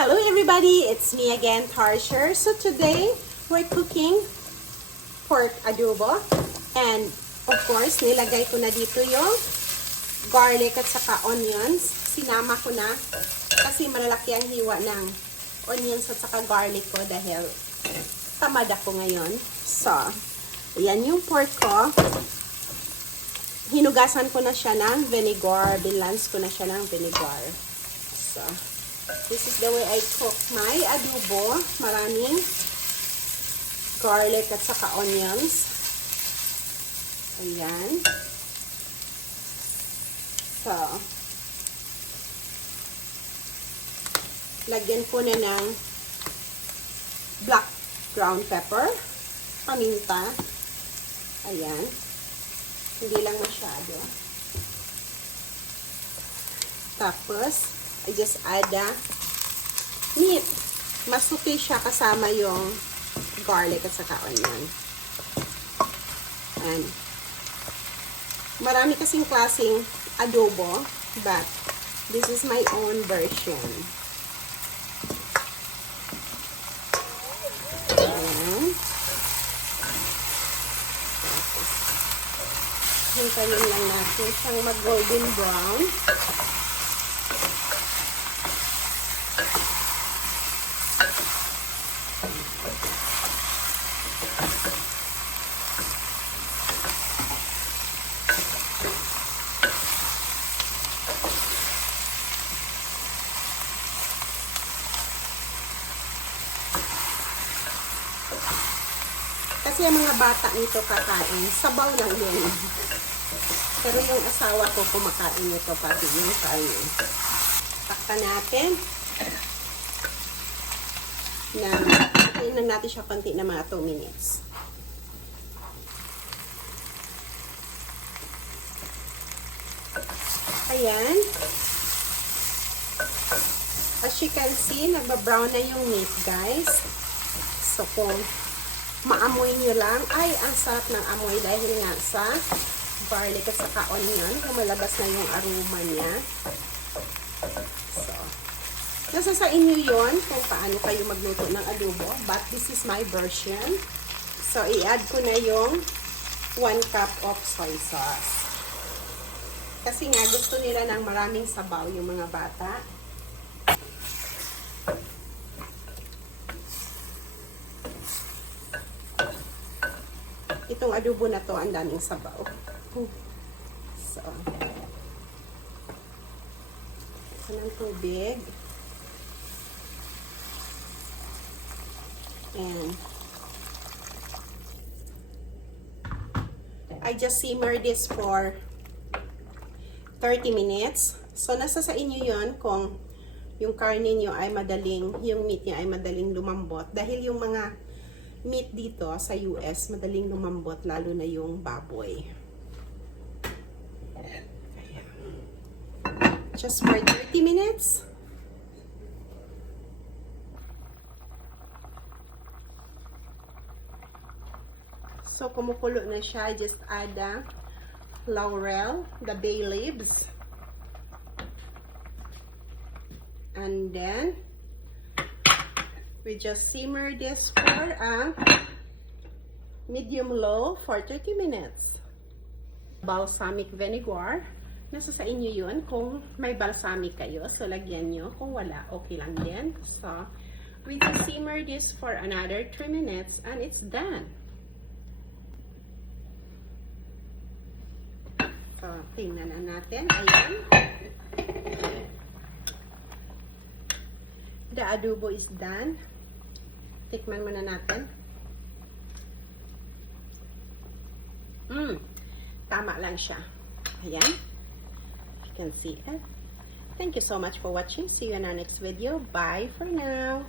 Hello everybody, it's me again, Tarsher. So today, we're cooking pork adobo. And of course, nilagay ko na dito yung garlic at saka onions. Sinama ko na kasi malalaki ang hiwa ng onions at saka garlic ko dahil tamad ako ngayon. So, yan yung pork ko. Hinugasan ko na siya ng vinegar. Binlance ko na siya ng vinegar. So, this is the way I cook my adobo. Maraming garlic at saka onions. Ayan. So, lagyan ko na ng black ground pepper, paminta. Ayan. Hindi lang masyado. Tapos, I just add the meat. Masuki siya kasama yung garlic at saka onion. And marami kasing klaseng adobo, but this is my own version. Ayan. Hintayin lang natin siyang mag-golden brown. Kasi ang mga bata nito kakain, sabaw lang yun. Pero yung asawa ko kumakain nito pati yung kain. Takpan natin. Tingnan natin siya konti na mga 2 minutes. Ayan. As you can see, nagba-brown na yung meat, guys. So, kung maamoy nyo lang, ay, ang sarap ng amoy dahil nga sa garlic at saka onion. Kumalabas na yung aroma niya. So, nasa sa inyo yon kung paano kayo magluto ng adobo. But this is my version. So, i-add ko na yung 1 cup of soy sauce. Kasi nga, gusto nila ng maraming sabaw yung mga bata. Itong adobo na to, ang daming sabaw. So, ito ng tubig. And I just simmer this for 30 minutes. So, nasa sa inyo yon kung yung karne nyo ay madaling, yung meat niya ay madaling lumambot. Dahil yung mga meat dito sa US, madaling lumambot, lalo na yung baboy. Just for 30 minutes. So, kumukulo na siya. Just add the laurel, the bay leaves. And then, we just simmer this for a medium-low for 30 minutes. Balsamic vinegar. Nasa sa inyo yun kung may balsamic kayo. So, lagyan nyo. Kung wala, okay lang din. So, we just simmer this for another 3 minutes and it's done. So, tingnan na natin. Ayan. The adobo is done. Tikman muna natin. Tama lang siya. Ayan. You can see it. Thank you so much for watching. See you in our next video. Bye for now.